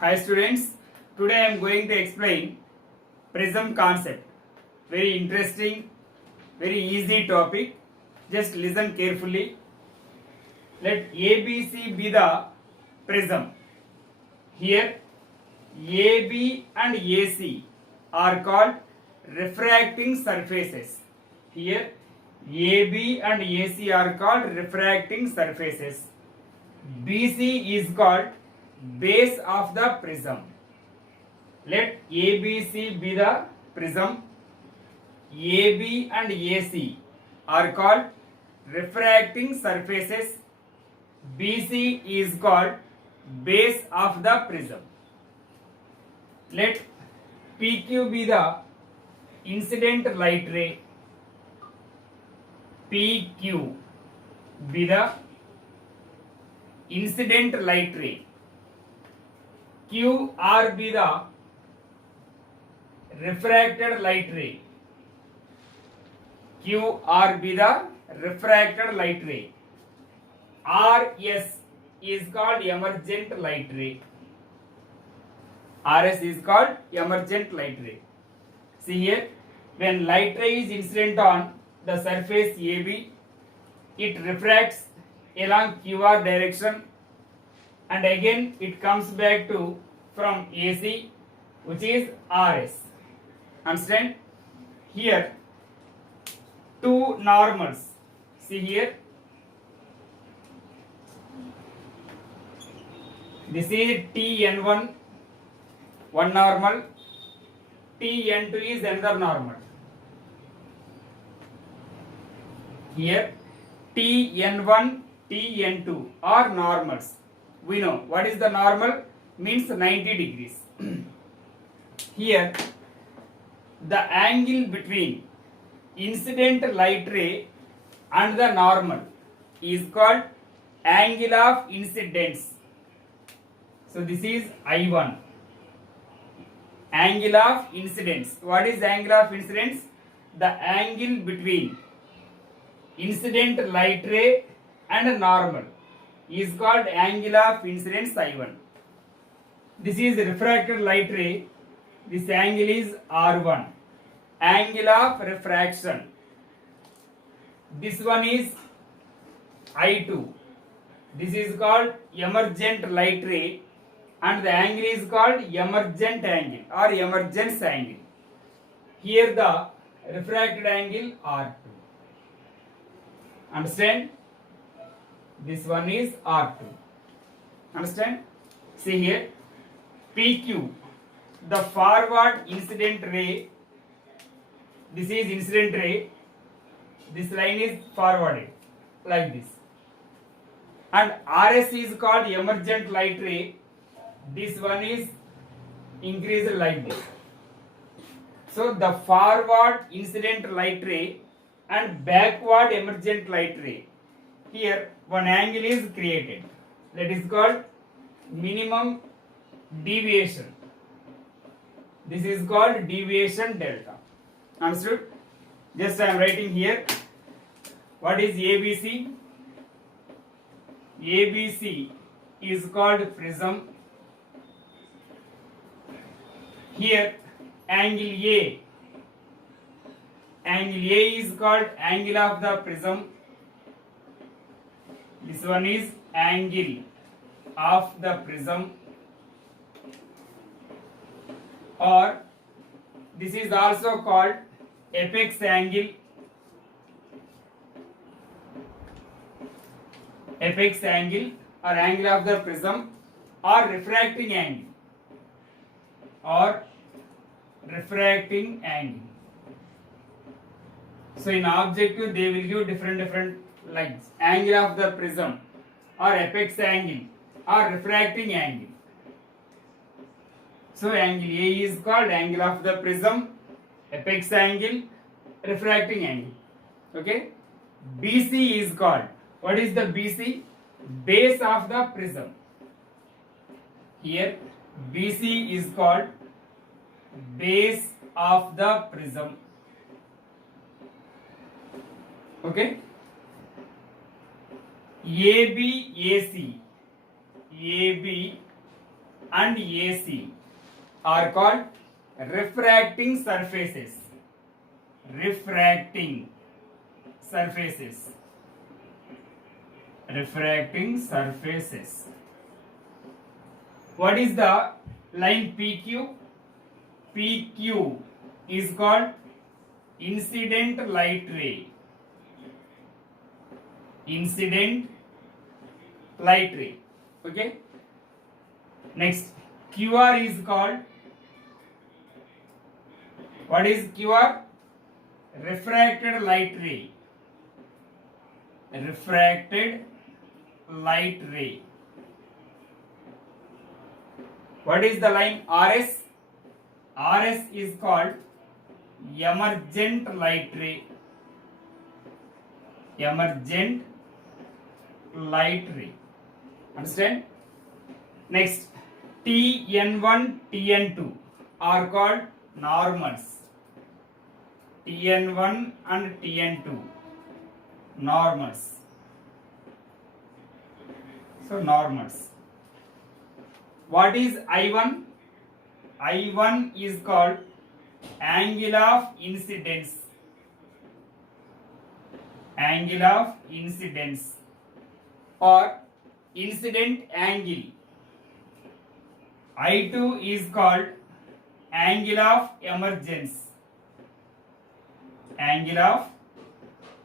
Hi students, today I am going to explain prism concept. Very interesting, very easy topic. Just listen carefully. Let ABC be the prism. Here AB and AC are called refracting surfaces. Here AB and AC are called refracting surfaces. BC is called base of the prism. Let ABC be the prism. AB and AC are called refracting surfaces. BC is called base of the prism. Let PQ be the incident light ray. PQ be the incident light ray. QR be the refracted light ray. QR be the refracted light ray. RS is called emergent light ray. RS is called emergent light ray. See here, when light ray is incident on the surface AB, it refracts along QR direction and again it comes back to from AC, which is RS. Understand? Here two normals. See here, this is TN1, one normal, TN2 is another normal. Here TN1, TN2 are normals. We know what is the normal, means 90 degrees. Here the angle between incident light ray and the normal is called angle of incidence. So this is I1. Angle of incidence. What is angle of incidence? The angle between incident light ray and normal is called angle of incidence I1. This is refracted light ray. This angle is R1. Angle of refraction. This one is I2. This is called emergent light ray and the angle is called emergent angle or emergence angle. Here the refracted angle R2. Understand? This one is R2. Understand? See here, PQ, the forward incident ray. This is incident ray. This line is forwarded like this. And RS is called emergent light ray. This one is increased like this. So the forward incident light ray and backward emergent light ray. Here one angle is created. That is called minimum deviation. This is called deviation delta. Understood? Just I am writing here. What is ABC? ABC is called prism. Here angle A. Angle A is called angle of the prism. This one is angle of the prism, or this is also called apex angle. Apex angle or angle of the prism, or refracting angle or refracting angle. So in objective they will give different lines. Angle of the prism or apex angle or refracting angle. So angle A is called angle of the prism, apex angle, refracting angle. Okay. BC is called, what is the BC? Base of the prism. Here BC is called base of the prism. Okay. AB AC and AC are called refracting surfaces. Refracting surfaces. Refracting surfaces. What is the line PQ? PQ is called incident light ray. Incident light ray. Okay. Next, QR is called, what is QR? Refracted light ray. Refracted light ray. What is the line RS? RS is called emergent light ray. Emergent light ray. Understand? Next, TN1, TN2 are called normals. TN1 and TN2 normals. So normals. What is I1? I1 is called angle of incidence. Angle of incidence or incident angle. I2 is called angle of emergence. Angle of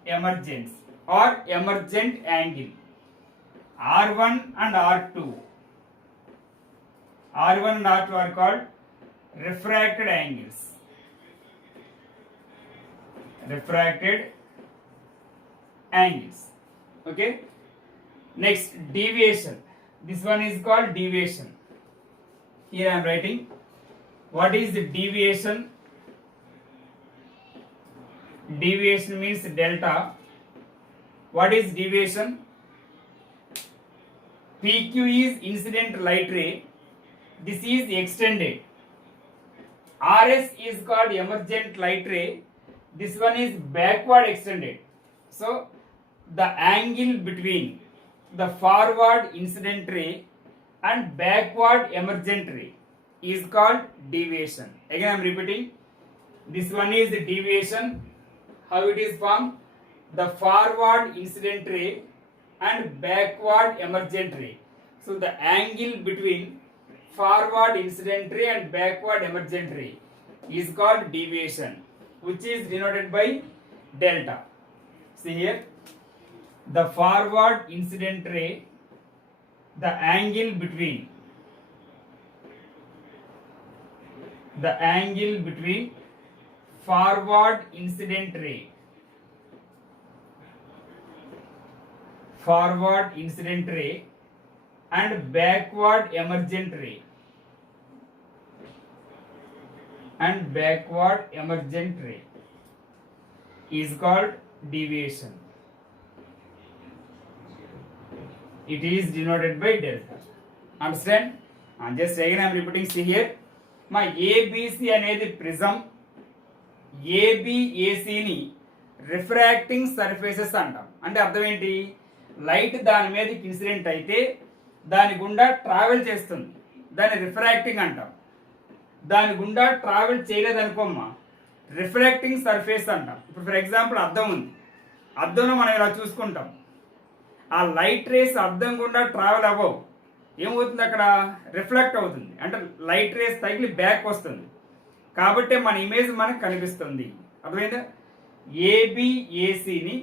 emergence or emergent angle. R1 and R2. R1 and R2 are called refracted angles. Refracted angles. Okay. Next, deviation. This one is called deviation. Here I am writing. What is the deviation? Deviation means delta. What is deviation? PQ is incident light ray. This is extended. RS is called emergent light ray. This one is backward extended. So the angle between the forward incident ray and backward emergent ray is called deviation. Again I am repeating. This one is the deviation. How it is formed? The forward incident ray and backward emergent ray. So the angle between forward incident ray and backward emergent ray is called deviation, which is denoted by delta. See here, the forward incident ray, the angle between forward incident ray and backward emergent ray is called deviation. It is denoted by delta. Understand? And just again I am repeating. See here, my ABC అనేది prism, ABAC ని refracting surfaces అంటాం. అంటే అర్థం ఏంటి? Light దాని మీదకి incident అయితే దాని గుండా ట్రావెల్ చేస్తుంది, దాన్ని రిఫ్రాక్టింగ్ అంటాం. దాని గుండా ట్రావెల్ చేయలేదనుకోమ్మా, రిఫ్రాక్టింగ్ సర్ఫేస్ అంటాం. ఇప్పుడు ఫర్ ఎగ్జాంపుల్ అద్దం ఉంది, అద్దంలో మనం ఇలా చూసుకుంటాం, ఆ లైట్ రేస్ అద్దం గుండా ట్రావెల్ అవ్వవు. ఏమవుతుంది? అక్కడ రిఫ్లెక్ట్ అవుతుంది, అంటే లైట్ రేస్ తగిలి బ్యాక్ వస్తుంది, కాబట్టి మన ఇమేజ్ మనకు కనిపిస్తుంది. అర్థమైందా? ఏబిఏసిని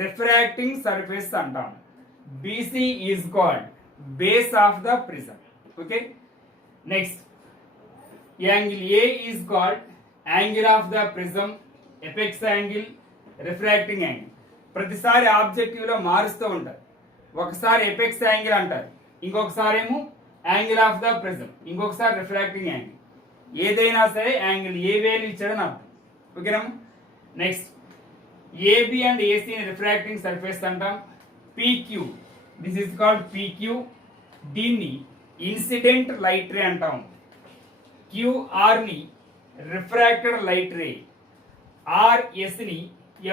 రిఫ్రాక్టింగ్ సర్ఫేస్ అంటాం. BC is called base of the prism. Okay. Next, angle A is called angle of the prism, apex angle, refracting angle. ప్రతిసారి ఆబ్జెక్టివ్ లో మారుస్తూ ఉంటారు. ఒకసారి ఎపెక్స్ యాంగిల్ అంటారు, ఇంకొకసారి ఏమో యాంగిల్ ఆఫ్ ద ప్రిజం, ఇంకొకసారి రిఫ్రాక్టింగ్ యాంగిల్. ఏదైనా సరే యాంగిల్ ఏ వేలు ఇచ్చాడని అర్థం. ఓకేనా? నెక్స్ట్, ఏబి అండ్ ఏసీని రిఫ్రాక్టింగ్ సర్ఫేస్ అంటాం. PQ, this is called PQ, దీన్ని ఇన్సిడెంట్ లైట్ రే అంటాం. క్యూఆర్ ని రిఫ్రాక్టెడ్ లైట్ రే, ఆర్ఎస్ ని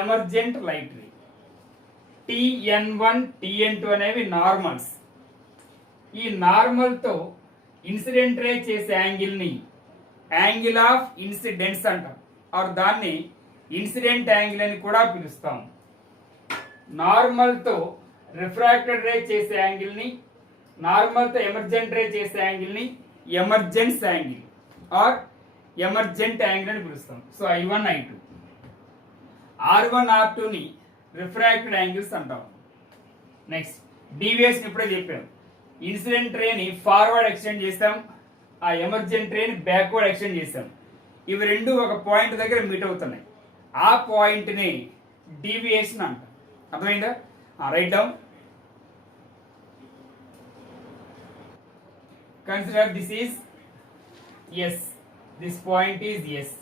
emergent light ray. TN1, TN2 అనేవి నార్మల్స్. ఈ నార్మల్తో ఇన్సిడెంట్ రే చేసే యాంగిల్ ని యాంగిల్ ఆఫ్ ఇన్సిడెన్స్ అంటాం ఆర్ దాన్ని ఇన్సిడెంట్ యాంగిల్ అని కూడా పిలుస్తాం. నార్మల్ తో రిఫ్రాక్టెడ్ రే చేసే యాంగిల్ ని, నార్మల్ తో ఎమర్జెంట్ రే చేసే యాంగిల్ ని emergence angle or emergent angle అని పిలుస్తాం. So I1 I2 R1 R2 ని రిఫ్రాక్టెడ్ యాంగిల్స్ అంటాం. నెక్స్ట్ డీవియేషన్ ఇప్పుడే చెప్పాం. ఇన్సిడెంట్ రే ని ఫార్వర్డ్ ఎక్స్టెండ్ చేస్తాం, ఆ ఎమర్జెంట్ రే ని బ్యాక్వర్డ్ ఎక్స్టెండ్ చేస్తాం. ఇవి రెండు ఒక పాయింట్ దగ్గర మీట్ అవుతున్నాయి, ఆ పాయింట్ ని డీవియేషన్ అంటాం. అర్థమైందా? Write down. Consider this is S, this point is S.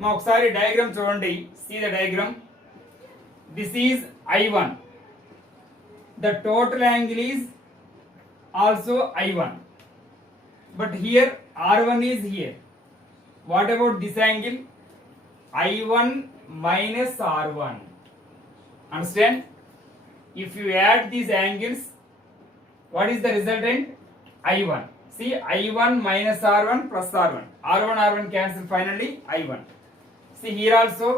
మా ఒకసారి డయాగ్రామ్ చూడండి. See the diagram. This is I1. The total angle is also I1, but here R1 is here. What about this angle? I1 minus R1. Understand? If you add these angles, what is the resultant? I1. See, I1 minus R1 plus R1. R1 cancel, finally I1. See here also,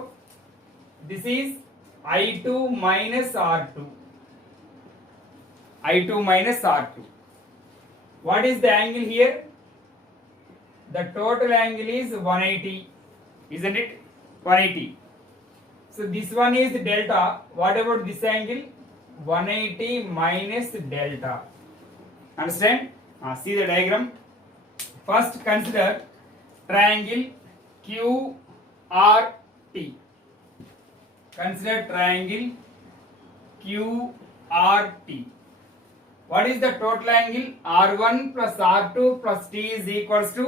this is I2 minus R2. I2 minus R2. What is the angle here? The total angle is 180, isn't it? 180. So this one is delta. What about this angle? 180 minus delta. Understand? See the diagram. First consider triangle QRT. Consider triangle QRT. What is the total angle? R1 plus R2 plus T is equals to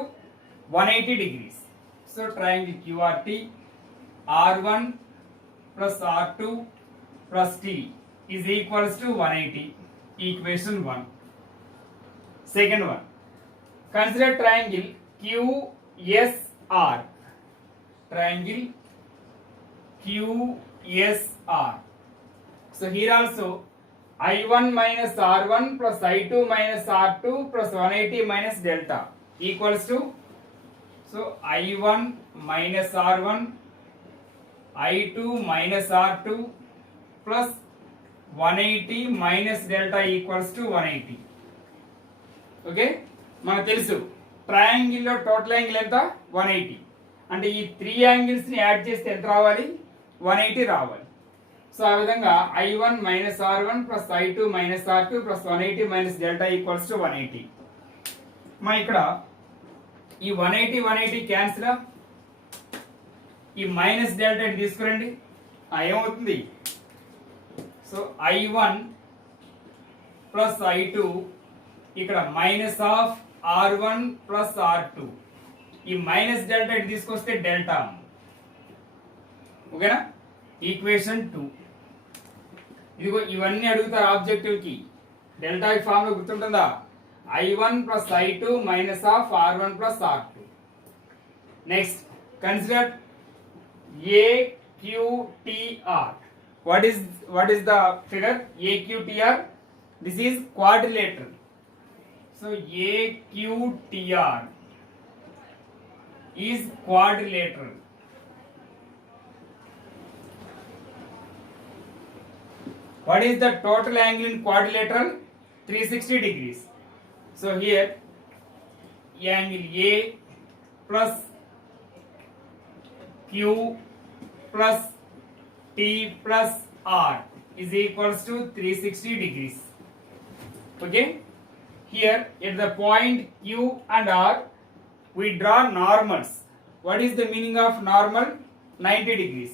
180 degrees. So triangle QRT, R1 plus R2 plus T is equals to 180. Equation 1. Second one. Consider triangle QSR. Triangle QSR. So here also I1 minus R1 plus I2 minus R2 plus 180 minus delta equals to, so I1 minus R1, I2 minus R2 plus 180 minus delta equals to 180. Okay, మనకు తెలుసు triangle లో total angle ఎంత? 180. అంటే ఈ 3 angles ని add చేస్తే ఎంత రావాలి? 180 రావాలి. సో ఆ విధంగా I1 minus R1 plus I2 minus R2 plus 180 minus delta equals to 180. మా ఇక్కడ ఈ 180 క్యాన్సిల్, ఈ మైనస్ డెల్టా తీసుకురండి, ఏమవుతుంది? సో I1 plus I2 ఇక్కడ minus of R1 plus R2, ఈ మైనస్ డెల్టా తీసుకొస్తే డెల్టా. ఓకేనా? ఈక్వేషన్ 2. ఇదిగో ఇవన్నీ అడుగుతారు ఆబ్జెక్టివ్ కి. డెల్టా ఫామ్ లో గుర్తుంటుందా? I1 plus I2 minus of R1 plus R2. Next, consider AQTR. What is the figure? AQTR. This is quadrilateral. So AQTR is quadrilateral. What is the total angle in quadrilateral? 360 degrees. So here angle A plus Q plus T plus R is equals to 360 degrees. Okay? Here at the point Q and R we draw normals. What is the meaning of normal? 90 degrees.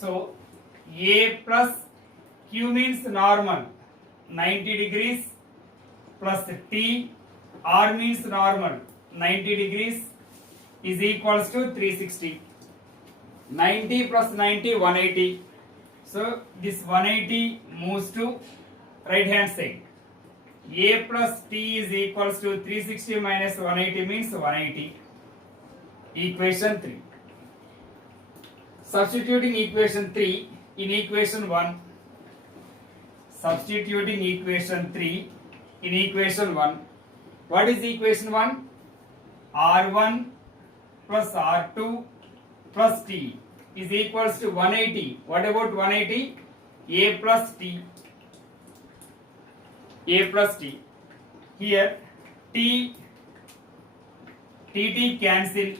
So A plus Q means normal 90 degrees plus T, R means normal 90 degrees is equals to 360. 90 plus 90 180. So this 180 moves to right hand side. A plus T is equals to 360 minus 180 means 180. Equation 3. Substituting equation 3 in equation 1. Substituting equation 3 in equation 1. What is equation 1? R1 plus R2 plus T is equals to 180. What about 180? A plus T. A plus T. Here T cancel.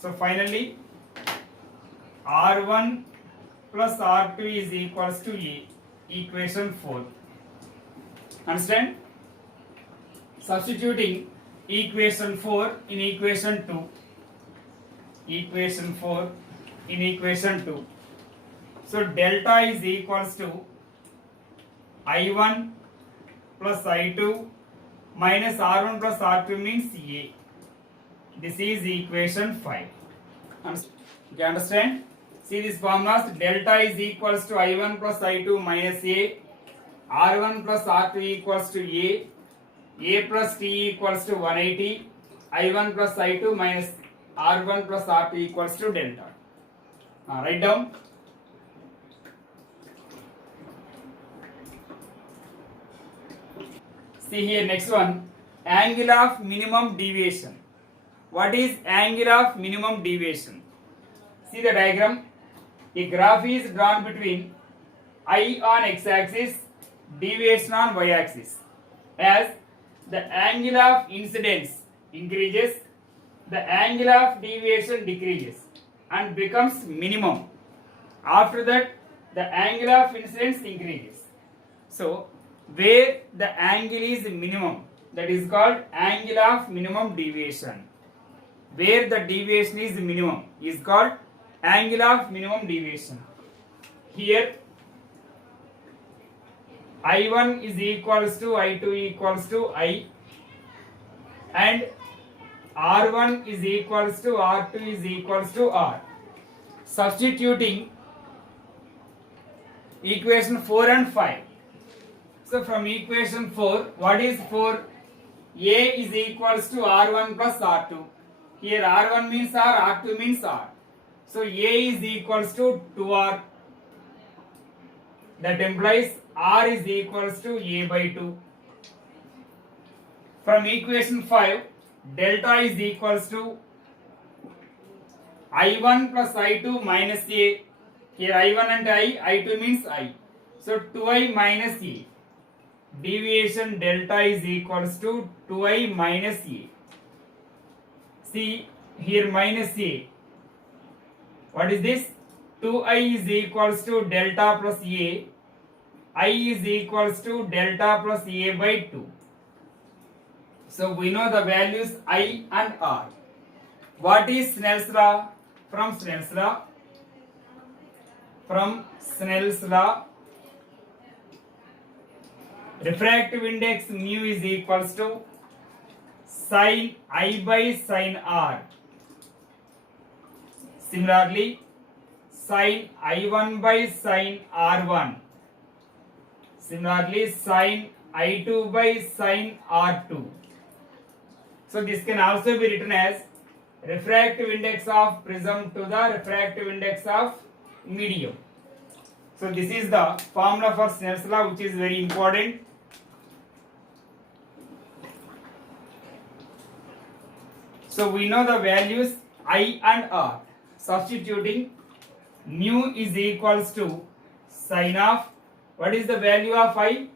So finally R1 plus R2 is equals to A. Equation 4. Understand? Substituting equation 4 in equation 2. Equation 4 in equation 2. So delta is equals to I1 plus I2 minus R1 plus R2 means A. This is equation 5. You understand? See these formulas. Delta is equals to I1 plus I2 minus A. R1 plus R2 equals to A. A plus T equals to 180. I1 plus I2 minus R1 plus R2 equals to delta. Write down. See here next one. Angle of minimum deviation. What is angle of minimum deviation? See the diagram. A graph is drawn between I on x-axis, deviation on y-axis. As the angle of incidence increases, the angle of deviation decreases and becomes minimum. After that, the angle of incidence increases. So, where the angle is minimum, that is called angle of minimum deviation. Where the deviation is minimum is called angle of minimum deviation. Here I1 is equals to I2 equals to I, and R1 is equals to R2 is equals to R. Substituting equation 4 and 5. So from equation 4, what is 4? A is equals to R1 plus R2. Here R1 means R, R2 means R. So A is equals to 2R. That implies R is equals to A by 2. From equation 5, delta is equals to I1 plus I2 minus A. Here I1 and I2 means I. So 2I minus A. Deviation delta is equals to 2I minus A. See here minus A. What is this? 2I is equals to delta plus A. I is equals to delta plus A by 2. So we know the values I and R. What is Snell's law? From Snell's law, refractive index mu is equals to sin I by sin R. Similarly, sin I1 by sin R1. Similarly, sin I2 by sin R2. So this can also be written as refractive index of prism to the refractive index of medium. So this is the formula for Snell's law, which is very important. So we know the values I and R. Substituting mu is equals to sin of, what is the value of I?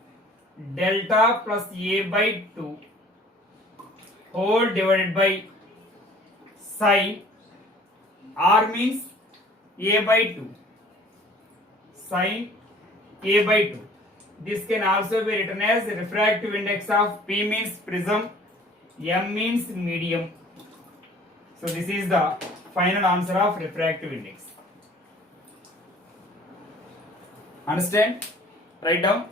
Delta plus A by 2 whole divided by sin R means A by 2. Sin A by 2. This can also be written as refractive index of P means prism, M means medium. So this is the final answer of refractive index. Understand? Write down.